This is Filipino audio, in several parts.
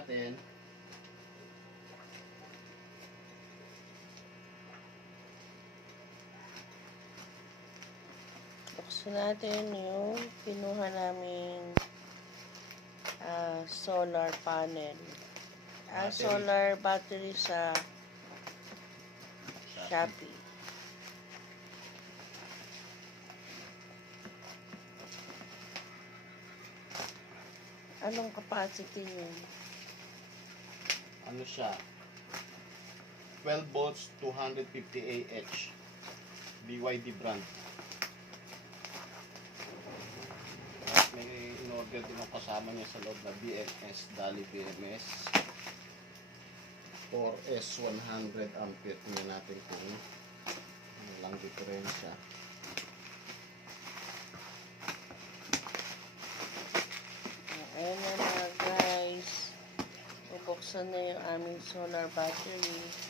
natin. Buksan natin yung pinuha namin ah, solar panel. Ah, Battery. solar battery sa Shopee. Anong capacity yun? Ano siya? 12 volts, 250 AH. BYD brand. At may in-order din ang kasama niya sa loob na BMS, Dali BMS. 4S 100 ampere. Tingnan natin kung ano lang diferensya. Ayan na mga guys. Bubuksan na yung aming solar battery.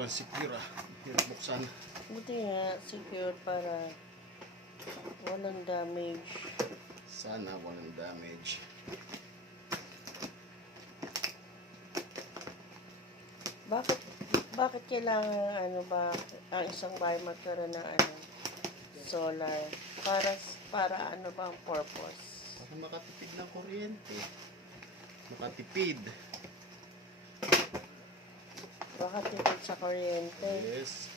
Sobrang secure ah. Hirap buksan. Buti nga, secure para walang damage. Sana walang damage. Bakit bakit kailangan ano ba ang isang bahay magkaroon ng ano solar para para ano ba ang purpose? Para makatipid ng kuryente. Makatipid. Baka tipid sa kuryente. Yes.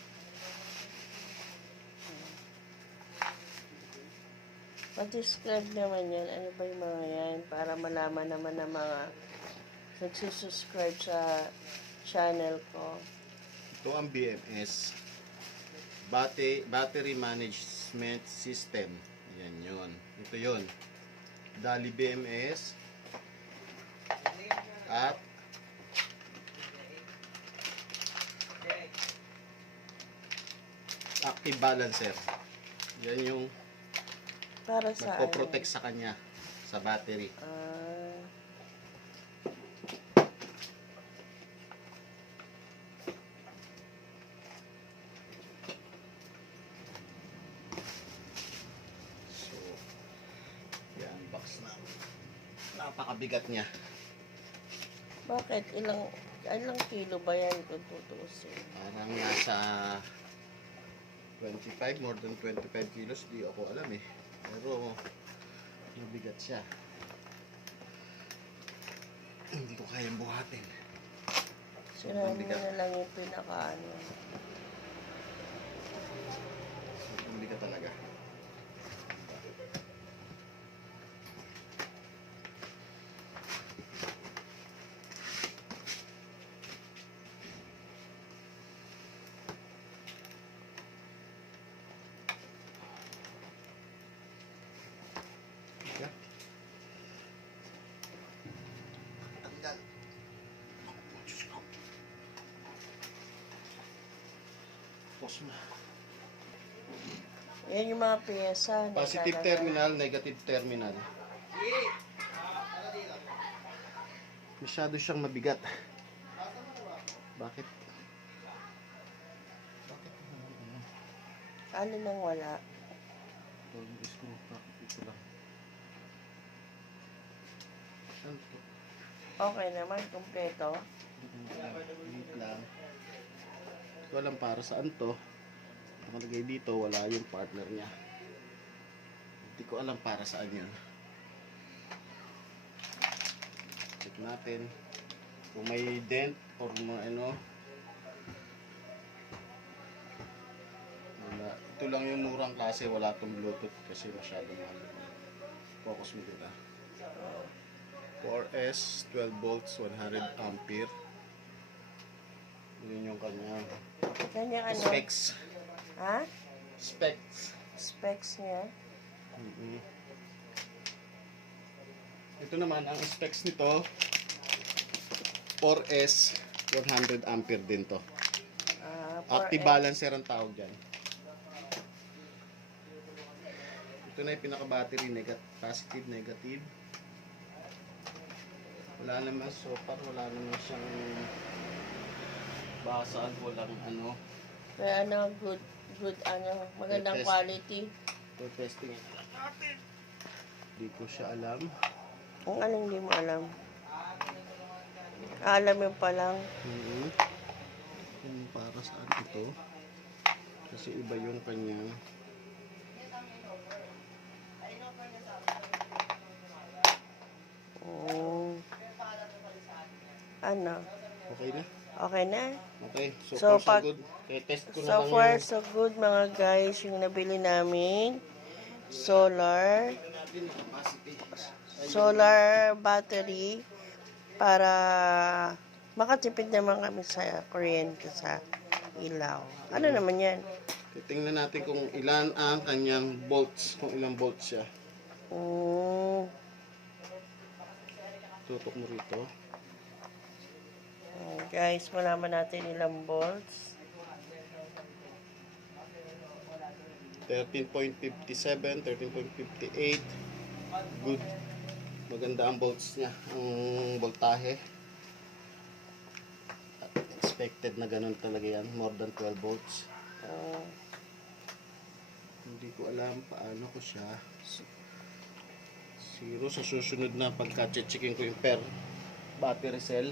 Pa-describe naman yan. Ano ba yung mga yan? Para malaman naman ng mga nagsusubscribe sa channel ko. Ito ang BMS. Battery, battery Management System. Yan yun. Ito yun. Dali BMS. At Active Balancer. Yan yung Para sa nagpo-protect sa kanya sa battery. Ano? Ah, So, i-unbox na. Napakabigat niya. bakit? Ilang ilang kilo ba yan kung tutuusin? Parang nasa 25, more than 25 kilos. Di ako alam eh. Pero, mabigat siya. Hindi ko kayang buhatin. Mo bigat. na lang yung pinaka Tapos na. Yan yung mga pyesa. na Positive ilalagay. terminal, negative terminal. Masyado siyang mabigat. Bakit? Bakit? Ano nang wala? Ito yung screw pa. Ito lang. Ano to? Okay naman, kompleto. Wait lang. Ito alam para saan to. Nakalagay dito, wala yung partner niya. Hindi ko alam para saan yun. Check natin. Kung may dent or mga ano. Wala. Ito lang yung murang klase, wala tong bluetooth kasi masyado mahal. Focus mo dito. 4S, 12 volts, 100 ampere. Yun yung kanyang Kanyang ano? specs. Ha? Specs. Specs niya? Mhm. Ito naman, ang specs nito, 4S, 100 ampere din to. Ah, Active balancer ang tawag dyan. Ito na yung pinaka-battery, negat positive, negative. Wala naman so far, wala naman siyang basag, walang ano. Kaya ano, good, good, ano, magandang Test. quality. So, testing lang natin. Hindi ko siya alam. Kung ano hindi mo alam. Alam mo pa lang. Mhm. Kung para saan ito. Kasi iba yung kanyang Oh. Ano? Okay na? Okay na? Okay. So, So, far so pag- good. Kaya test ko na So lang far, yung... so good mga guys. Yung nabili namin solar solar battery para makatipid naman kami sa kuryente sa ilaw. Ano naman yan? Titingnan natin kung ilan ang kanyang volts. Kung ilang volts siya. Mm, Tutok mo rito. Mm, guys, malaman natin ilang volts. 13.57, 13.58. Good. Maganda ang volts niya. Ang voltahe. Expected na ganun talaga yan. More than 12 volts. Mm, Hindi ko alam paano ko siya. Zero sa susunod na pagka-checkin ko yung per battery cell.